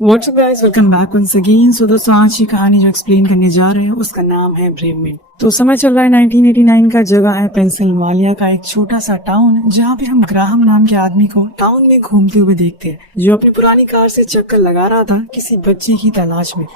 WhatsApp guys, welcome back once again. So दोस्तों, आज की कहानी जो एक्सप्लेन करने जा रहे हैं उसका नाम है ब्रेव मिंट। तो समय चल रहा है 1989 का। जगह है पेंसिल्वानिया का एक छोटा सा टाउन, जहाँ पे हम ग्राहम नाम के आदमी को टाउन में घूमते हुए देखते हैं, जो अपनी पुरानी कार से चक्कर लगा रहा था किसी बच्चे की तलाश में।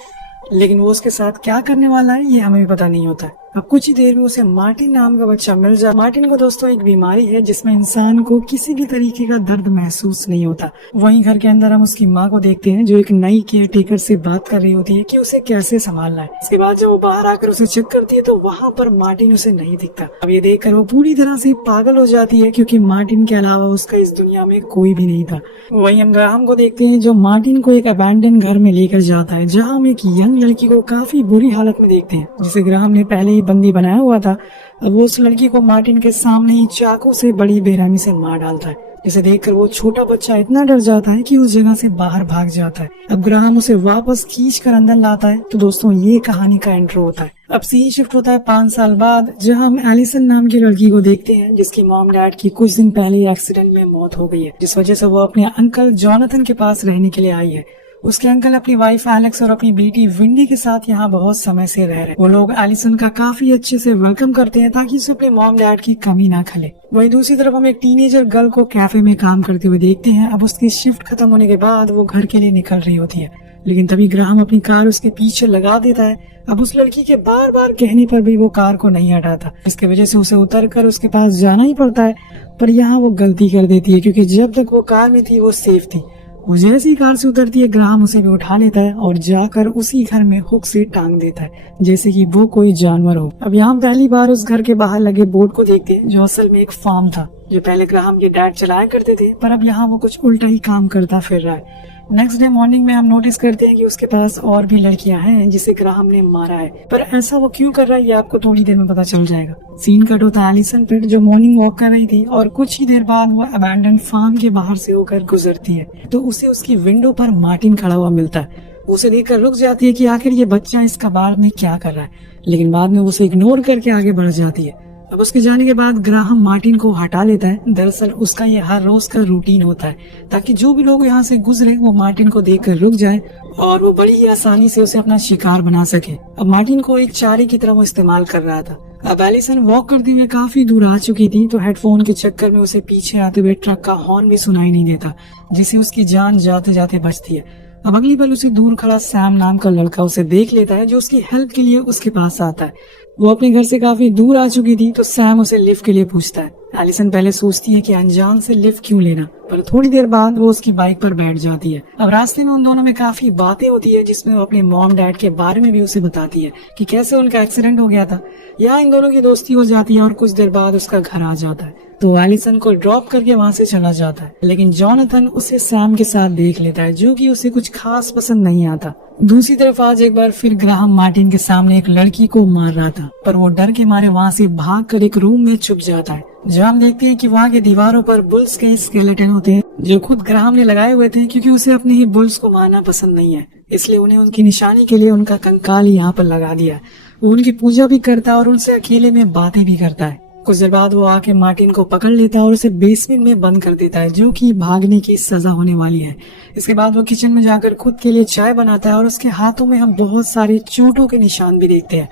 लेकिन वो उसके साथ क्या करने वाला है ये हमें भी पता नहीं होता। अब कुछ ही देर में उसे मार्टिन नाम का बच्चा मिल जाए। मार्टिन को दोस्तों एक बीमारी है जिसमें इंसान को किसी भी तरीके का दर्द महसूस नहीं होता। वहीं घर के अंदर हम उसकी माँ को देखते हैं, जो एक नई केयर टेकर से बात कर रही होती है कि उसे कैसे संभालना है। इसके बाद जब वो बाहर आकर उसे चेक करती है तो वहाँ पर मार्टिन उसे नहीं दिखता। अब ये देखकर वो पूरी तरह से पागल हो जाती है, क्योंकि मार्टिन के अलावा उसका इस दुनिया में कोई भी नहीं था। वहीं हम ग्राहम को देखते हैं, जो मार्टिन को एक अबैंडन घर में लेकर जाता है, जहाँ हम एक यंग लड़की को काफी बुरी हालत में देखते हैं, जिसे ग्राहम ने पहले ही बंदी बनाया हुआ था। अब वो उस लड़की को मार्टिन के सामने ही चाकू से बड़ी बेरहमी से मार डालता है, जिसे देखकर वो छोटा बच्चा इतना डर जाता है कि उस जगह से बाहर भाग जाता है। अब ग्राहम उसे वापस खींच कर अंदर लाता है। तो दोस्तों, ये कहानी का इंट्रो होता है। अब सीन शिफ्ट होता है 5 साल बाद, जहां हम एलिसन नाम की लड़की को देखते हैं, जिसकी मॉम डैड की कुछ दिन पहले एक्सीडेंट में मौत हो गई है, जिस वजह से वो अपने अंकल जॉनथन के पास रहने के लिए आई है। उसके अंकल अपनी वाइफ एलेक्स और अपनी बेटी विंडी के साथ यहाँ बहुत समय से रह रहे। वो लोग एलिसन का काफी अच्छे से वेलकम करते हैं, ताकि उसे अपने मॉम डैड की कमी ना खले। वहीं दूसरी तरफ हम एक टीनेजर गर्ल को कैफे में काम करते हुए देखते हैं। अब उसकी शिफ्ट खत्म होने के बाद वो घर के लिए निकल रही होती है, लेकिन तभी ग्राहम अपनी कार उसके पीछे लगा देता है। अब उस लड़की के बार बार कहने पर भी वो कार को नहीं हटाता, इसके वजह से उसे उतर कर उसके पास जाना ही पड़ता है। पर यहाँ वो गलती कर देती है, क्योंकि जब तक वो कार में थी वो सेफ थी। वो जैसे ही कार से उतरती है, ग्राहम उसे भी उठा लेता है और जाकर उसी घर में हुक से टांग देता है, जैसे कि वो कोई जानवर हो। अब यहाँ पहली बार उस घर के बाहर लगे बोर्ड को देखते हैं, जो असल में एक फार्म था, जो पहले ग्राहम के डैड चलाया करते थे, पर अब यहाँ वो कुछ उल्टा ही काम करता फिर रहा है। नेक्स्ट डे मॉर्निंग में हम नोटिस करते हैं कि उसके पास और भी लड़कियां हैं जिसे ग्राहम ने मारा है, पर ऐसा वो क्यों कर रहा है ये आपको थोड़ी देर में पता चल जाएगा। सीन कट होता है एलिसन पर, जो मॉर्निंग वॉक कर रही थी, और कुछ ही देर बाद वो अबैंडन फार्म के बाहर से होकर गुजरती है, तो उसे उसकी विंडो पर मार्टिन खड़ा हुआ मिलता है। उसे देखकर रुक जाती है कि आखिर ये बच्चा इस कबाड़ में क्या कर रहा है, लेकिन बाद में उसे इग्नोर करके आगे बढ़ जाती है। अब उसके जाने के बाद ग्राहम मार्टिन को हटा लेता है। दरअसल उसका ये हर रोज का रूटीन होता है, ताकि जो भी लोग यहाँ से गुजरे वो मार्टिन को देखकर रुक जाए और वो बड़ी ही आसानी से उसे अपना शिकार बना सके। अब मार्टिन को एक चारे की तरह वो इस्तेमाल कर रहा था। अब एलिसन वॉक करते हुए काफी दूर आ चुकी थी, तो हेडफोन के चक्कर में उसे पीछे आते हुए ट्रक का हॉर्न भी सुनाई नहीं देता, जिससे उसकी जान जाते जाते बचती है। अब अगली पल उसे दूर खड़ा सैम नाम का लड़का उसे देख लेता है, जो उसकी हेल्प के लिए उसके पास आता है। वो अपने घर से काफी दूर आ चुकी थी, तो सैम उसे लिफ्ट के लिए पूछता है। एलिसन पहले सोचती है कि अनजान से लिफ्ट क्यों लेना, पर थोड़ी देर बाद वो उसकी बाइक पर बैठ जाती है। अब रास्ते में उन दोनों में काफी बातें होती है, जिसमें वो अपने मॉम डैड के बारे में भी उसे बताती है कि कैसे उनका एक्सीडेंट हो गया था। यहाँ इन दोनों की दोस्ती हो जाती है और कुछ देर बाद उसका घर आ जाता है, तो एलिसन को ड्रॉप करके वहाँ से चला जाता है। लेकिन जॉनथन उसे सैम के साथ देख लेता है, जो कि उसे कुछ खास पसंद नहीं आता। दूसरी तरफ आज एक बार फिर ग्राहम मार्टिन के सामने एक लड़की को मार रहा था, पर वो डर के मारे वहाँ से भागकर एक रूम में छुप जाता है, जहाँ हम देखते हैं कि वहाँ की दीवारों पर बुल्स के स्केलेटन होते हैं, जो खुद ग्राहम ने लगाए हुए थे, क्योंकि उसे अपने ही बुल्स को मारना पसंद नहीं है, इसलिए उन्हें उनकी निशानी के लिए उनका कंकाल यहाँ पर लगा दिया। वो उनकी पूजा भी करता है और उनसे अकेले में बातें भी करता है। कुछ देर बाद वो आके मार्टिन को पकड़ लेता है और उसे बेसमेंट में बंद कर देता है, जो कि भागने की सजा होने वाली है। इसके बाद वो किचन में जाकर खुद के लिए चाय बनाता है, और उसके हाथों में हम बहुत सारे चोटों के निशान भी देखते हैं,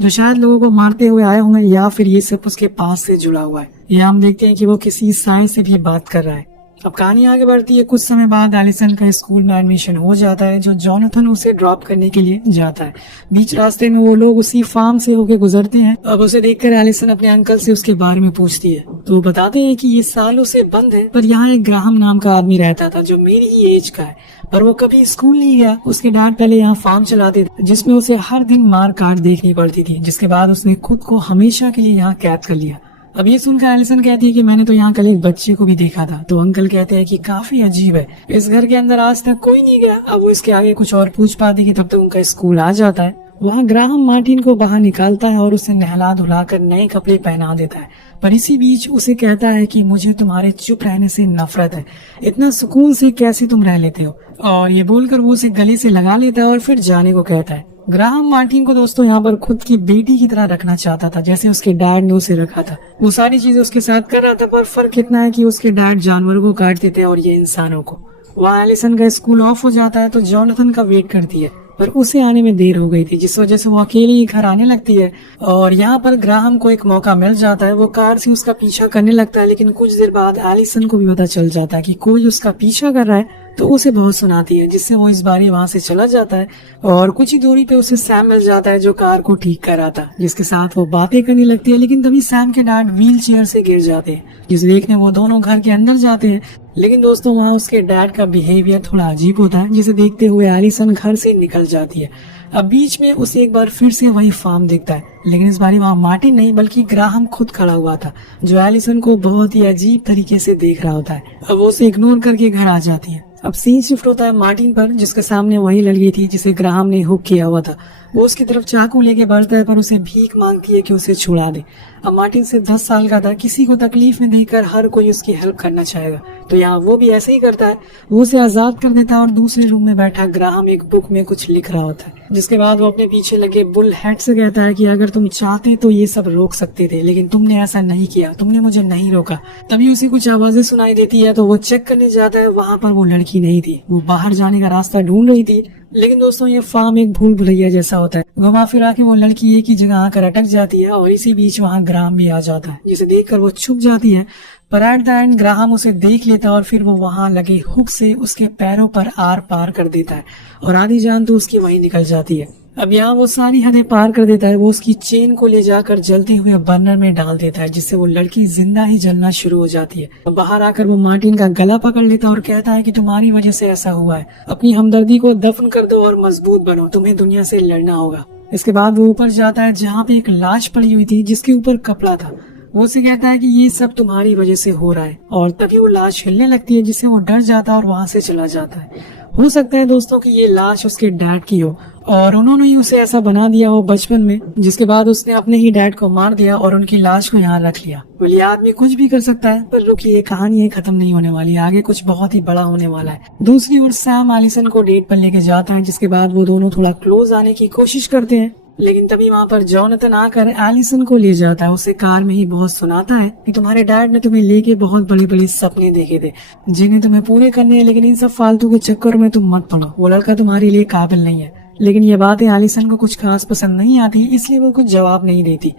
जो शायद लोगों को मारते हुए आए होंगे, या फिर ये सब उसके पास से जुड़ा हुआ है। यहाँ हम देखते हैं कि वो किसी साई से भी बात कर रहा है। अब कहानी आगे बढ़ती है। कुछ समय बाद एलिसन का स्कूल में एडमिशन हो जाता है, जो जॉनथन उसे ड्रॉप करने के लिए जाता है। बीच रास्ते में वो लोग उसी फार्म से होके गुजरते हैं। अब उसे देखकर एलिसन अपने अंकल से उसके बारे में पूछती है, तो वो बताते हैं कि ये सालों से बंद है, पर यहाँ एक ग्राहम नाम का आदमी रहता था, जो मेरी ही एज का है, पर वो कभी स्कूल नहीं गया। उसके डैड पहले यहाँ फार्म चलाते थे, जिसमें उसे हर दिन मार काट देखनी पड़ती थी, जिसके बाद उसने खुद को हमेशा के लिए यहाँ कैद कर लिया। अब ये सुनकर एलिसन कहती है कि मैंने तो यहाँ कल एक बच्चे को भी देखा था। तो अंकल कहते हैं कि काफी अजीब है, इस घर के अंदर आज तक कोई नहीं गया। अब वो इसके आगे कुछ और पूछ पाती कि तब तक उनका स्कूल आ जाता है। वहाँ ग्राहम मार्टिन को बाहर निकालता है और उसे नहला धुलाकर नए कपड़े पहना देता है, पर इसी बीच उसे कहता है कि मुझे तुम्हारे चुप रहने से नफरत है, इतना सुकून से कैसे तुम रह लेते हो। और ये बोलकर वो उसे गले से लगा लेता है और फिर जाने को कहता है। ग्राहम मार्टिन को दोस्तों यहाँ पर खुद की बेटी की तरह रखना चाहता था, जैसे उसके डैड ने उसे रखा था। वो सारी चीजें उसके साथ कर रहा था, पर फर्क इतना है कि उसके डैड जानवरों को काटते थे और ये इंसानों को। वहाँ एलिसन का स्कूल ऑफ हो जाता है तो जॉनथन का वेट करती है, पर उसे आने में देर हो गई थी, जिस वजह से वो अकेली ही घर आने लगती है। और यहाँ पर ग्राहम को एक मौका मिल जाता है, वो कार से उसका पीछा करने लगता है, लेकिन कुछ देर बाद एलिसन को भी पता चल जाता है कि कोई उसका पीछा कर रहा है, तो उसे बहुत सुनाती है, जिससे वो इस बारी वहाँ से चला जाता है। और कुछ ही दूरी पे उसे सैम मिल जाता है जो कार को ठीक कर रहा था, जिसके साथ वो बातें करने लगती है। लेकिन तभी सैम के डैड व्हील चेयर से गिर जाते हैं, जिसे देखने वो दोनों घर के अंदर जाते हैं। लेकिन दोस्तों वहाँ उसके डैड का बिहेवियर थोड़ा अजीब होता है, जिसे देखते हुए एलिसन घर से निकल जाती है। अब बीच में उसे एक बार फिर से वही फार्म दिखता है, लेकिन इस बार वहाँ मार्टिन नहीं बल्कि ग्राहम खुद खड़ा हुआ था, जो एलिसन को बहुत ही अजीब तरीके से देख रहा होता है। अब वो उसे इग्नोर करके घर आ जाती है। अब सीन शिफ्ट होता है मार्टिन पर, जिसके सामने वही लड़की थी जिसे ग्राहम ने हुक किया हुआ था। वो उसकी तरफ चाकू लेके बढ़ता है, पर उसे भीख मांगती है कि उसे छुड़ा दे। अब मार्टिन सिर्फ 10 साल का था, किसी को तकलीफ में देखकर हर कोई उसकी हेल्प करना चाहेगा, तो यहाँ वो भी ऐसे ही करता है। वो उसे आजाद कर देता है और दूसरे रूम में बैठा ग्राहम एक बुक में कुछ लिख रहा होता है, जिसके बाद वो अपने पीछे लगे बुल हेड से कहता है कि अगर तुम चाहते तो ये सब रोक सकते थे, लेकिन तुमने ऐसा नहीं किया, तुमने मुझे नहीं रोका। तभी उसे कुछ आवाजें सुनाई देती है, तो वो चेक करने जाता है। वहाँ पर वो लड़की नहीं थी, वो बाहर जाने का रास्ता ढूंढ रही थी। लेकिन दोस्तों ये फार्म एक भूल भुलैया जैसा होता है, घुमा फिरा के वो लड़की एक ही जगह आकर अटक जाती है, और इसी बीच वहाँ ग्राहम भी आ जाता है, जिसे देखकर वो छुप जाती है। पर एट द एंड ग्राहम उसे देख लेता है और फिर वो वहाँ लगे हुक से उसके पैरों पर आर पार कर देता है, और आधी जान तो उसकी वहीं निकल जाती है। अब यहाँ वो सारी हदें पार कर देता है। वो उसकी चेन को ले जाकर जलते हुए बर्नर में डाल देता है, जिससे वो लड़की जिंदा ही जलना शुरू हो जाती है। बाहर आकर वो मार्टिन का गला पकड़ लेता है और कहता है कि तुम्हारी वजह से ऐसा हुआ है, अपनी हमदर्दी को दफन कर दो और मजबूत बनो, तुम्हें दुनिया से लड़ना होगा। इसके बाद वो ऊपर जाता है जहाँ पे एक लाश पड़ी हुई थी जिसके ऊपर कपड़ा था। वो उसे कहता है कि ये सब तुम्हारी वजह से हो रहा है, और तभी वो लाश हिलने लगती है, जिससे वो डर जाता है और वहाँ से चला जाता है। हो सकता है दोस्तों कि ये लाश उसके डैड की हो, और उन्होंने ही उसे ऐसा बना दिया हो बचपन में, जिसके बाद उसने अपने ही डैड को मार दिया और उनकी लाश को यहाँ रख लिया। बोले ये आदमी कुछ भी कर सकता है, पर रुकिए, ये कहानी खत्म नहीं होने वाली, आगे कुछ बहुत ही बड़ा होने वाला है। दूसरी ओर सैम एलिसन को डेट पर लेके जाता है, जिसके बाद वो दोनों थोड़ा क्लोज आने की कोशिश करते हैं। लेकिन तभी वहाँ पर जॉनथन आकर एलिसन को ले जाता है। उसे कार में ही बहुत सुनाता है कि तुम्हारे डैड ने तुम्हें लेके बहुत बड़े बड़े सपने देखे थे, जिन्हें तुम्हें पूरे करने हैं, लेकिन इन सब फालतू के चक्कर में तुम मत पड़ो, वो लड़का तुम्हारे लिए काबिल नहीं है। लेकिन ये बातें एलिसन को कुछ खास पसंद नहीं आती, इसलिए वो कुछ जवाब नहीं देती।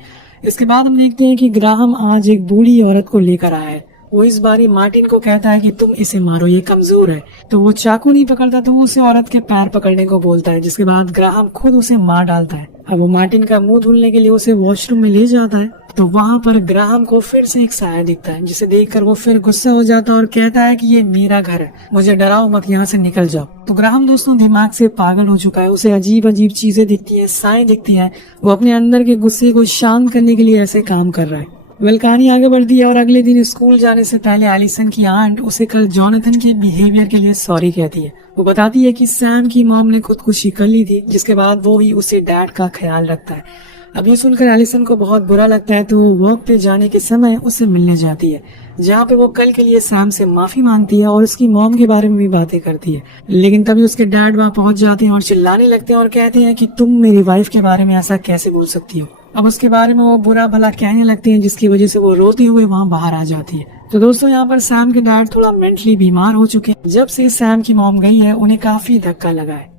इसके बाद हम देखते हैं कि ग्राहम आज एक बूढ़ी औरत को लेकर आया है। वो इस बारी मार्टिन को कहता है कि तुम इसे मारो, ये कमजोर है। तो वो चाकू नहीं पकड़ता, तो वो उसे औरत के पैर पकड़ने को बोलता है, जिसके बाद ग्राहम खुद उसे मार डालता है। अब वो मार्टिन का मुंह धुलने के लिए उसे वॉशरूम में ले जाता है, तो वहाँ पर ग्राहम को फिर से एक साया दिखता है, जिसे देखकर वो फिर गुस्सा हो जाता है और कहता है कि ये मेरा घर है, मुझे डराओ मत, यहाँ से निकल जाओ। तो ग्राहम दोस्तों दिमाग से पागल हो चुका है, उसे अजीब अजीब चीजें दिखती है, साएं दिखती है। वो अपने अंदर के गुस्से को शांत करने के लिए ऐसे काम कर रहा है। कहानी आगे बढ़ती है और अगले दिन स्कूल जाने से पहले एलिसन की आंट उसे कल जॉनथन के बिहेवियर के लिए सॉरी कहती है। वो बताती है कि सैम की मॉम ने खुदकुशी कर ली थी, जिसके बाद वो ही उसे डैड का ख्याल रखता है। अब ये सुनकर एलिसन को बहुत बुरा लगता है, तो वो वॉक पे जाने के समय उससे मिलने जाती है, जहाँ पे वो कल के लिए सैम से माफी मांगती है और उसकी मॉम के बारे में भी बातें करती है। लेकिन तभी उसके डैड वहाँ पहुंच जाते हैं और चिल्लाने लगते हैं और कहते हैं कि तुम मेरी वाइफ के बारे में ऐसा कैसे बोल सकती हो। अब उसके बारे में वो बुरा भला कहने लगते हैं, जिसकी वजह से वो रोती हुई वहाँ बाहर आ जाती है। तो दोस्तों यहाँ पर सैम के डैड थोड़ा मेंटली बीमार हो चुके हैं। जब से सैम की मॉम गई है उन्हें काफी धक्का लगा है।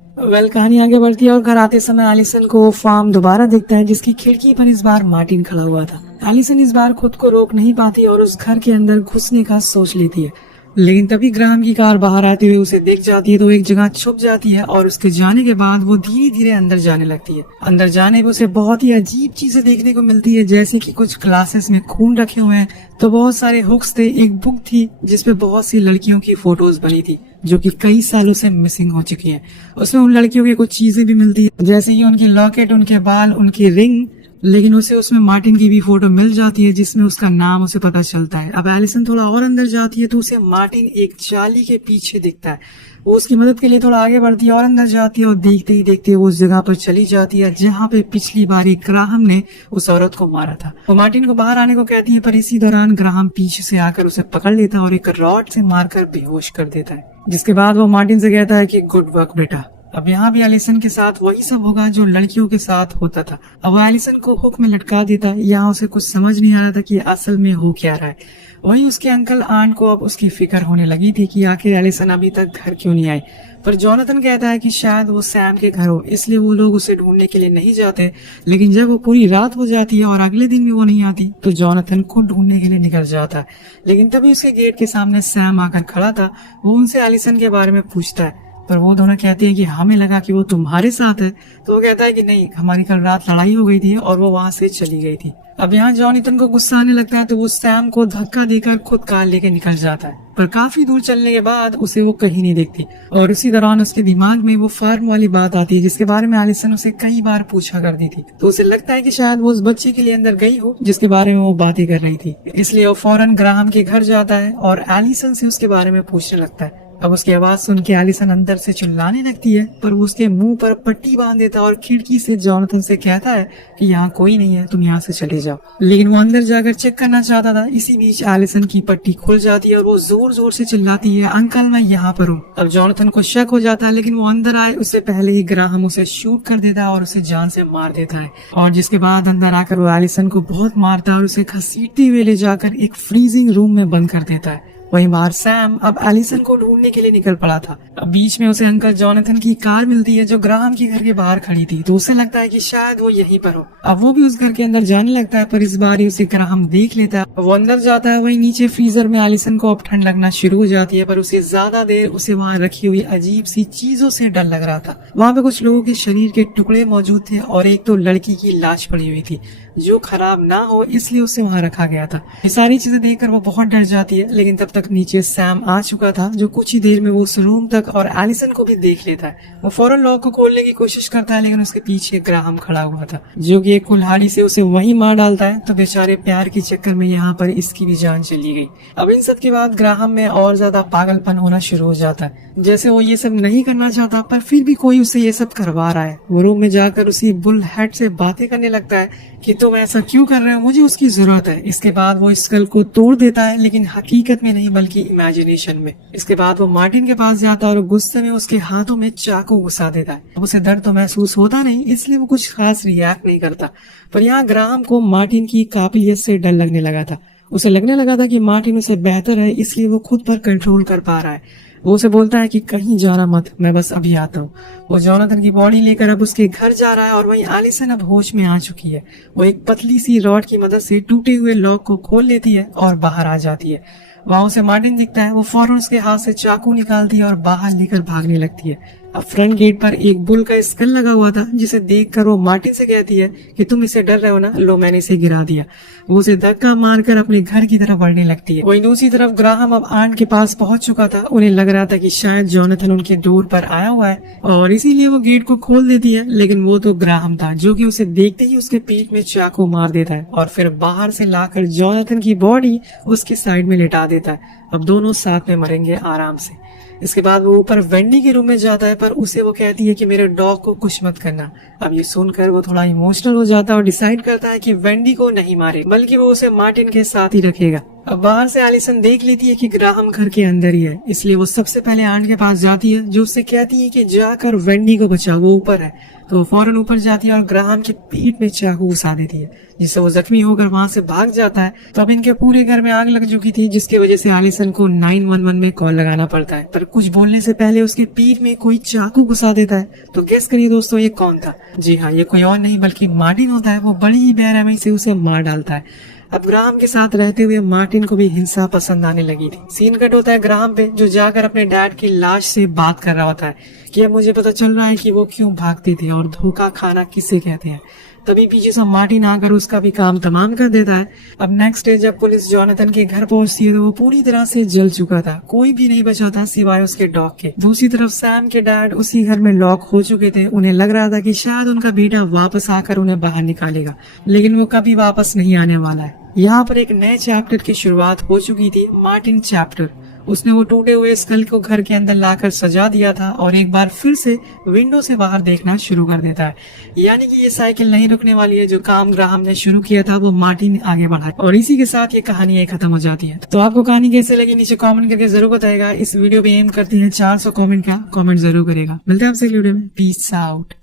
कहानी आगे बढ़ती है और घर आते समय एलिसन को फार्म दोबारा दिखता है, जिसकी खिड़की पर इस बार मार्टिन खड़ा हुआ था। एलिसन इस बार खुद को रोक नहीं पाती और उस घर के अंदर घुसने का सोच लेती है, लेकिन तभी ग्राहम की कार बाहर आते हुए उसे दिख जाती है, तो एक जगह छुप जाती है और उसके जाने के बाद वो धीरे धीरे अंदर जाने लगती है। अंदर जाने पर उसे बहुत ही अजीब चीजें देखने को मिलती है, जैसे कि कुछ ग्लासेस में खून रखे हुए हैं, तो बहुत सारे हुक्स थे, एक बुक थी जिसपे बहुत सी लड़कियों की फोटोज बनी थी जो कि कई सालों से मिसिंग हो चुकी है। उसमें उन लड़कियों की कुछ चीजें भी मिलती है, जैसे कि उनकी लॉकेट, उनके बाल, उनकी रिंग। लेकिन उसे उसमें मार्टिन की भी फोटो मिल जाती है, जिसमें उसका नाम उसे पता चलता है। अब एलिसन थोड़ा और अंदर जाती है तो उसे मार्टिन एक जाली के पीछे दिखता है। वो उसकी मदद के लिए थोड़ा आगे बढ़ती है और अंदर जाती है और देखते ही देखते वो उस जगह पर चली जाती है जहाँ पे पिछली बारी ग्राहम ने उस औरत को मारा था। वो मार्टिन को बाहर आने को कहती है, पर इसी दौरान ग्राहम पीछे से आकर उसे पकड़ लेता है और एक रॉड से मारकर बेहोश कर देता है। जिसके बाद वो मार्टिन से कहता है कि गुड वर्क बेटा। अब यहाँ भी एलिसन के साथ वही सब होगा जो लड़कियों के साथ होता था। अब वो एलिसन को हुक में लटका देता है। यहाँ उसे कुछ समझ नहीं आ रहा था कि असल में हो क्या रहा है। वहीं उसके अंकल आंट को अब उसकी फिक्र होने लगी थी कि आखिर एलिसन अभी तक घर क्यों नहीं आई। पर जोनाथन कहता है कि शायद वो सैम के घर हो, इसलिए वो लोग उसे ढूंढने के लिए नहीं जाते। लेकिन जब वो पूरी रात हो जाती है और अगले दिन भी वो नहीं आती तो जोनाथन खुद ढूंढने के लिए निकल जाता है। लेकिन तभी उसके गेट के सामने सैम आकर खड़ा था। वो उनसे एलिसन के बारे में पूछता है, पर वो दोनों कहते हैं कि हमें लगा कि वो तुम्हारे साथ है। तो वो कहता है कि नहीं, हमारी कल रात लड़ाई हो गई थी और वो वहां से चली गई थी। अब यहाँ जोनाथन को गुस्सा आने लगता है तो वो सैम को धक्का देकर खुद कार लेके निकल जाता है। पर काफी दूर चलने के बाद उसे वो कहीं नहीं देखती और उसी दौरान उसके दिमाग में वो फार्म वाली बात आती है जिसके बारे में एलिसन उसे कई बार पूछा करती थी। तो उसे लगता है कि शायद वो उस बच्चे के लिए अंदर गई हो जिसके बारे में वो बातें कर रही थी। इसलिए वो फौरन ग्राहम के घर जाता है और एलिसन से उसके बारे में पूछने लगता है। अब उसकी आवाज सुन के एलिसन अंदर से चिल्लाने लगती है, पर वो उसके मुंह पर पट्टी बांध देता है और खिड़की से जोनाथन से कहता है कि यहाँ कोई नहीं है, तुम यहाँ से चले जाओ। लेकिन वो अंदर जाकर चेक करना चाहता था। इसी बीच एलिसन की पट्टी खुल जाती है और वो जोर जोर से चिल्लाती है, अंकल मैं यहाँ पर हूँ। अब जोनाथन को शक हो जाता है, लेकिन वो अंदर आए उससे पहले ही ग्राहम उसे शूट कर देता है और उसे जान से मार देता है। और जिसके बाद अंदर आकर वो एलिसन को बहुत मारता है और उसे घसीटते हुए ले जाकर एक फ्रीजिंग रूम में बंद कर देता है। वहीं बाहर सैम अब एलिसन को ढूंढने के लिए निकल पड़ा था। अब बीच में उसे अंकल जोनाथन की कार मिलती है जो ग्राहम के घर के बाहर खड़ी थी। तो उसे लगता है कि शायद वो यहीं पर हो। अब वो भी उस घर के अंदर जाने लगता है, पर इस बार ही उसे ग्राहम देख लेता है। वो अंदर जाता है। वहीं नीचे फ्रीजर में एलिसन को अब ठंड लगना शुरू हो जाती है, पर उसे ज्यादा देर उसे वहाँ रखी हुई अजीब सी चीजों से डर लग रहा था। वहाँ पे कुछ लोगों के शरीर के टुकड़े मौजूद थे और एक तो लड़की की लाश पड़ी हुई थी जो खराब ना हो इसलिए उसे वहाँ रखा गया था। ये सारी चीजें देखकर वो बहुत डर जाती है, लेकिन तब तक नीचे सैम आ चुका था जो कुछ ही देर में वो उस रूम तक और एलिसन को भी देख लेता है। वो फौरन लॉक को खोलने की कोशिश करता है, लेकिन उसके पीछे ग्राहम खड़ा हुआ था जो कि एक कुल्हाड़ी से उसे वहीं मार डालता है। तो बेचारे प्यार के चक्कर में यहाँ पर इसकी भी जान चली गई। अब इन सब के बाद ग्राहम में और ज्यादा पागलपन होना शुरू हो जाता है, जैसे वो ये सब नहीं करना चाहता पर फिर भी कोई उसे ये सब करवा रहा है। वो रूम में जाकर उसी बुल हेड से बातें करने लगता है कि तुम ऐसा क्यों कर रहे हो, मुझे उसकी जरूरत है। इसके बाद वो स्कल को तोड़ देता है, लेकिन हकीकत में नहीं बल्कि इमेजिनेशन में। इसके बाद वो मार्टिन के पास जाता है और गुस्से में उसके हाथों में चाकू घुसा देता है। अब उसे दर्द तो महसूस होता नहीं, इसलिए वो कुछ खास रिएक्ट नहीं करता। पर यहाँ ग्राहम को मार्टिन की काबिलियत से डर लगने लगा था। उसे लगने लगा था कि मार्टिन उसे बेहतर है, इसलिए वो खुद पर कंट्रोल कर पा रहा है। वो उसे बोलता है कि कहीं जाना मत, मैं बस अभी आता हूँ। वो जोनाथन की बॉडी लेकर अब उसके घर जा रहा है और वहीं एलिसन अब होश में आ चुकी है। वो एक पतली सी रॉड की मदद से टूटे हुए लॉक को खोल लेती है और बाहर आ जाती है। वहाँ उसे मार्टिन दिखता है। वो फौरन उसके हाथ से चाकू निकालती है और बाहर लेकर भागने लगती है। अब फ्रंट गेट पर एक बुल का स्कल लगा हुआ था, जिसे देखकर वो मार्टिन से कहती है कि तुम इसे डर रहे हो ना, लो मैंने इसे गिरा दिया। वो उसे धक्का मारकर अपने घर की तरफ बढ़ने लगती है। वहीं दूसरी तरफ ग्राहम अब आंट के पास पहुंच चुका था। उन्हें लग रहा था कि शायद जोनाथन उनके डोर पर आया हुआ है और इसीलिए वो गेट को खोल देती है, लेकिन वो तो ग्राहम था जो कि उसे देखते ही उसके पीठ में चाकू मार देता है और फिर बाहर से लाकर जोनाथन की बॉडी उसके साइड में लिटा देता है। अब दोनों साथ में मरेंगे आराम से। इसके बाद वो ऊपर वेंडी के रूम में जाता है, पर उसे वो कहती है कि मेरे डॉग को कुछ मत करना। अब ये सुनकर वो थोड़ा इमोशनल हो जाता है और डिसाइड करता है कि वेंडी को नहीं मारे, बल्कि वो उसे मार्टिन के साथ ही रखेगा। अब बाहर से एलिसन देख लेती है कि ग्राहम घर के अंदर ही है, इसलिए वो सबसे पहले आंट के पास जाती है जो उससे कहती है कि जाकर वेंडी को बचाओ, वो ऊपर है। तो वो फौरन ऊपर जाती है और ग्राहम के पीठ में चाकू घुसा देती है, जिससे वो जख्मी होकर वहां से भाग जाता है। तो अब इनके पूरे घर में आग लग चुकी थी, जिसकी वजह से एलिसन को 911 में कॉल लगाना पड़ता है। पर कुछ बोलने से पहले उसके पीठ में कोई चाकू घुसा देता है। तो गेस करिए दोस्तों ये कौन था? जी हाँ, ये कोई और नहीं बल्कि मार्टिन होता है। वो बड़ी ही बेरहमी से उसे मार डालता है। अब ग्राहम के साथ रहते हुए मार्टिन को भी हिंसा पसंद आने लगी थी। सीन कट होता है ग्राहम पे, जो जाकर अपने डैड की लाश से बात कर रहा होता है कि अब मुझे पता चल रहा है कि वो क्यों भागते थे और धोखा खाना किसे कहते हैं। तभी पीछे से मार्टिन आकर उसका भी काम तमाम कर देता है। अब नेक्स्ट डे जब पुलिस जोनाथन के घर पहुंचती है तो वो पूरी तरह से जल चुका था, कोई भी नहीं बचा था सिवाय उसके डॉग के। दूसरी तरफ सैम के डैड उसी घर में लॉक हो चुके थे। उन्हें लग रहा था कि शायद उनका बेटा वापस आकर उन्हें बाहर निकालेगा, लेकिन वो कभी वापस नहीं आने वाला है। यहाँ पर एक नए चैप्टर की शुरुआत हो चुकी थी, मार्टिन चैप्टर। उसने वो टूटे हुए स्कल को घर के अंदर लाकर सजा दिया था और एक बार फिर से विंडो से बाहर देखना शुरू कर देता है। यानी कि ये साइकिल नहीं रुकने वाली है। जो काम ग्राहम ने शुरू किया था वो मार्टिन आगे बढ़ाए और इसी के साथ ये कहानी खत्म हो जाती है। तो आपको कहानी कैसे लगी नीचे कमेंट करके जरूर बताएगा। इस वीडियो पे एम करती है 400 कमेंट का, कमेंट जरूर करेगा। मिलते हैं आपसे वीडियो में, पीस आउट।